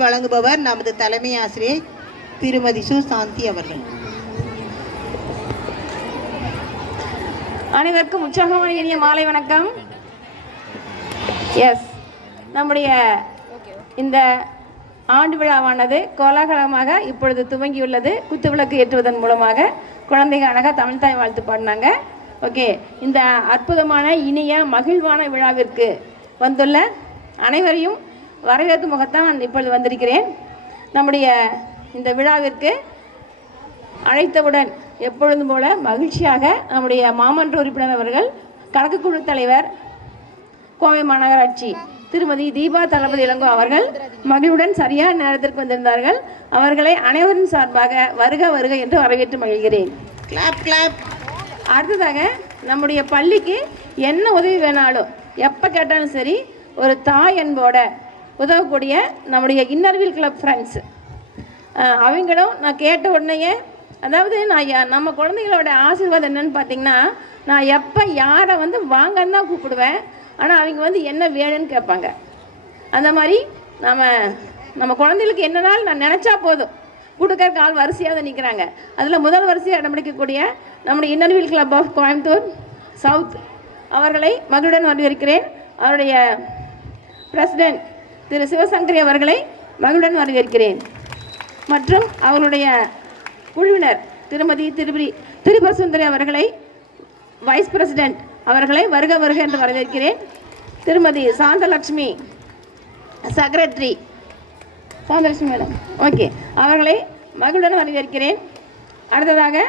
வழங்குபவர் நமது தலைமை ஆசிரியர் திருமதி சு. சாந்தி அவர்கள். அனைவருக்கும் உற்சாகமான இனிய மாலை வணக்கம். எஸ் நம்முடைய இந்த ஆண்டு விழாவானது கோலாகலமாக இப்பொழுது துவங்கியுள்ளது. குத்துவிளக்கு ஏற்றுவதன் மூலமாக குழந்தைங்க அழகாக தமிழ் தாய் வாழ்த்து பாடினாங்க. ஓகே இந்த அற்புதமான இனிய மகிழ்வான விழாவிற்கு வந்துள்ள அனைவரையும் வரவேற்கும் முகத்தான் இப்பொழுது வந்திருக்கிறேன். நம்முடைய இந்த விழாவிற்கு அழைத்தவுடன் எப்பொழுதும் போல மகிழ்ச்சியாக நம்முடைய மாமன்ற உறுப்பினர் அவர்கள் கணக்கு குழு தலைவர் கோவை மாநகராட்சி திருமதி தீபா தளபதி இளங்கோ அவர்கள் மகிழ்வுடன் சரியான நேரத்திற்கு வந்திருந்தார்கள். அவர்களை அனைவரின் சார்பாக வருக வருக என்று வரவேற்று மகிழ்கிறேன். கிளாப் கிளாப் அடுத்ததாக நம்முடைய பள்ளிக்கு என்ன உதவி வேணாலும் எப்போ கேட்டாலும் சரி ஒரு தாய் அன்போட உதவக்கூடிய நம்முடைய இன்னர்வில் கிளப் ஃப்ரெண்ட்ஸ் அவங்களும் நான் கேட்ட உடனேயே அதாவது நான் நம்ம குழந்தைகளோட ஆசீர்வாதம் என்னன்னு பார்த்தீங்கன்னா நான் எப்போ யாரை வந்து வாங்கன்னு தான் கூப்பிடுவேன் ஆனால் அவங்க வந்து என்ன வேணும்னு கேட்பாங்க. அந்த மாதிரி நம்ம நம்ம குழந்தைகளுக்கு என்னனாலும் நான் நினச்சா போதும். கொடுக்கறக்கு ஆள் வரிசையாக தான் நிற்கிறாங்க அதில் முதல் வரிசையாக இடம் பிடிக்கக்கூடிய நம்முடைய Inner Wheel club of Coimbatore south. அவர்களை மகிழுடன் வரவேற்கிறேன். அவருடைய பிரசிடென்ட் திரு சிவசங்கரி அவர்களை மகிழுடன் வரவேற்கிறேன். மற்றும் அவருடைய குழுவினர் திருமதி திருபுரி திரிபுரசுந்தரி அவர்களை வைஸ் பிரசிடென்ட் அவர்களை வருக வருக என்று வரவேற்கிறேன். திருமதி Santhalakshmi secretary Santhalakshmi madam okay அவர்களை மகிழுடன் வரவேற்கிறேன். அடுத்ததாக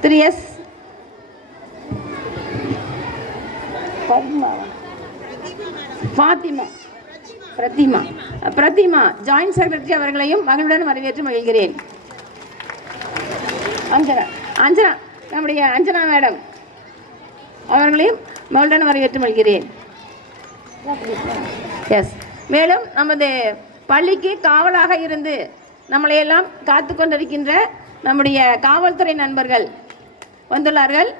திரு S. Fathima Prathima. Prathima joint secretary அவர்களையும் மகளுடன் வரவேற்று மகிழ்கிறேன். அஞ்சனா அஞ்சனா நம்முடைய அஞ்சனா மேடம் அவர்களையும் மகளுடன் வரவேற்று மகிழ்கிறேன். எஸ் மேலும் நமது பள்ளிக்கு காவலாக இருந்து நம்மளையெல்லாம் காத்து கொண்டிருக்கின்ற நம்முடைய காவல்துறை நண்பர்கள் வந்துள்ளார்கள்.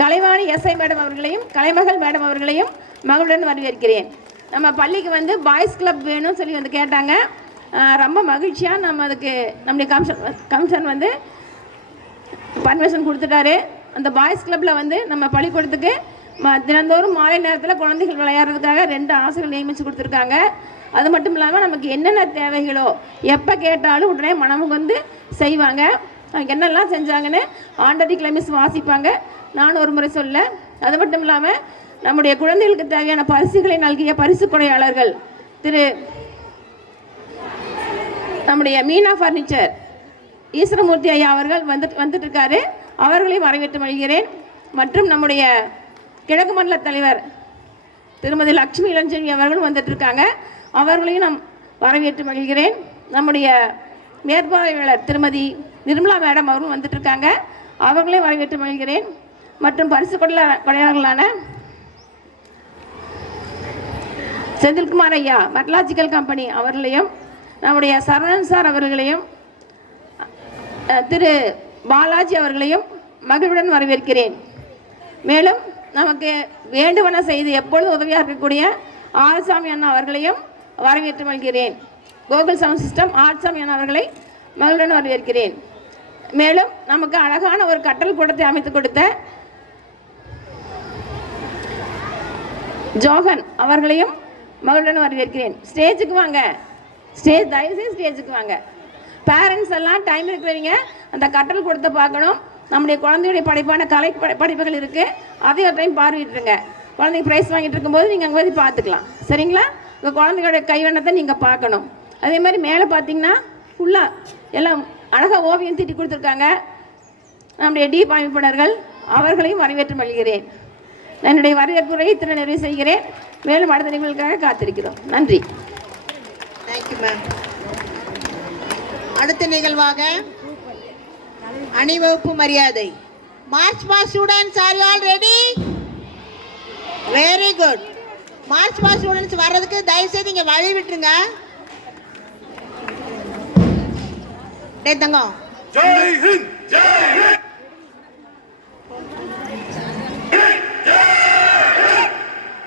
கலைவாணி எஸ்ஐ மேடம் அவர்களையும் கலைமகள் மேடம் அவர்களையும் மகளுடன் வரவேற்கிறேன். நம்ம பள்ளிக்கு வந்து பாய்ஸ் கிளப் வேணும்னு சொல்லி வந்து கேட்டாங்க. ரொம்ப மகிழ்ச்சியாக நம்ம அதுக்கு நம்முடைய கமிஷன் கமிஷன் வந்து பர்மிஷன் கொடுத்துட்டாரு. அந்த பாய்ஸ் கிளப்பில் வந்து நம்ம பள்ளிக்கூடத்துக்கு தினந்தோறும் மாலை நேரத்தில் குழந்தைகள் விளையாடுறதுக்காக ரெண்டு ஆசிரியர்கள் நியமித்து கொடுத்துருக்காங்க. அது மட்டும் இல்லாமல் நமக்கு என்னென்ன தேவைகளோ எப்போ கேட்டாலும் உடனே மனம் வந்து செய்வாங்க. என்னெல்லாம் செஞ்சாங்கன்னு ஆண்டடி கிளமிஸ் வாசிப்பாங்க நானும் ஒரு முறை சொல்ல அது மட்டும் இல்லாமல் நம்முடைய குழந்தைகளுக்கு தேவையான பரிசுகளை நல்கிய பரிசு கொடையாளர்கள். திரு நம்முடைய மீனா ஃபர்னிச்சர் ஈஸ்வரமூர்த்தி ஐயா அவர்கள் வந்துட்டு வந்துட்டு இருக்காரு அவர்களையும் வரவேற்று மகிழ்கிறேன். மற்றும் நம்முடைய கிழக்கு மண்டல தலைவர் திருமதி லக்ஷ்மி இளஞ்செல்வி அவர்களும் வந்துட்டு இருக்காங்க அவர்களையும் நாம் வரவேற்று மகிழ்கிறேன். நம்முடைய மேற்பார்வையாளர் திருமதி நிர்மலா மேடம் அவரும் வந்துட்டு இருக்காங்க அவர்களையும் வரவேற்று மகிழ்கிறேன். மற்றும் பரிசு கொள்ள கொடையாளர்களான செந்தில்குமார் ஐயா மெட்டலாஜிக்கல் கம்பெனி அவர்களையும் நம்முடைய சரவணன் சார் அவர்களையும் திரு பாலாஜி அவர்களையும் மகிழ்வுடன் வரவேற்கிறேன். மேலும் நமக்கு வேண்டுவன செய்து எப்பொழுதும் உதவியாக இருக்கக்கூடிய ஆல்சாமி அண்ணா அவர்களையும் வரவேற்று மகிழ்கிறேன். கோகுல் சவுண்ட் சிஸ்டம் ஆல்சாமி அண்ணா அவர்களை மகிழ்வுடன் வரவேற்கிறேன். மேலும் நமக்கு அழகான ஒரு கட்டல் கூடத்தை அமைத்து கொடுத்த ஜோகன் அவர்களையும் மகளுடன் வரவேற்கிறேன். ஸ்டேஜுக்கு வாங்க. ஸ்டேஜ் தயவுசெய்து ஸ்டேஜுக்கு வாங்க. பேரண்ட்ஸ் எல்லாம் டைம் இருக்கிறவங்க அந்த கட்டல் கொடுத்த பார்க்கணும். நம்முடைய குழந்தையுடைய படைப்பான கலை படை- படைப்புகள் இருக்குது அதையும் ஒரு டைம் பார்வையிட்டுருங்க. குழந்தைங்க ப்ரைஸ் வாங்கிட்டு இருக்கும்போது நீங்கள் அங்கே போய் பார்த்துக்கலாம். சரிங்களா? உங்கள் குழந்தைகளுடைய கைவண்ணத்தை நீங்கள் பார்க்கணும். அதே மாதிரி மேலே பார்த்தீங்கன்னா ஃபுல்லாக எல்லாம் அழகாக ஓவியம் தீட்டி கொடுத்துருக்காங்க. நம்முடைய டீப் அமைப்பினர்கள் அவர்களையும் வரவேற்று மகிழ்கிறேன். என்னுடைய வரவேற்புரையை இத்தனை நிறைவு செய்கிறேன். மேலும் அடுத்த நிகழ்வுக்காக காத்திருக்கிறோம். நன்றி. தேங்க்யூ மேம் அடுத்த நிகழ்வாக அணிவகுப்பு மரியாதை. March pass students are you all ready very good march pass students வர்றதுக்கு தயவுசெய்து இங்கே வழி விட்டுருங்க. రే దంగం జై హింద్ జై హింద్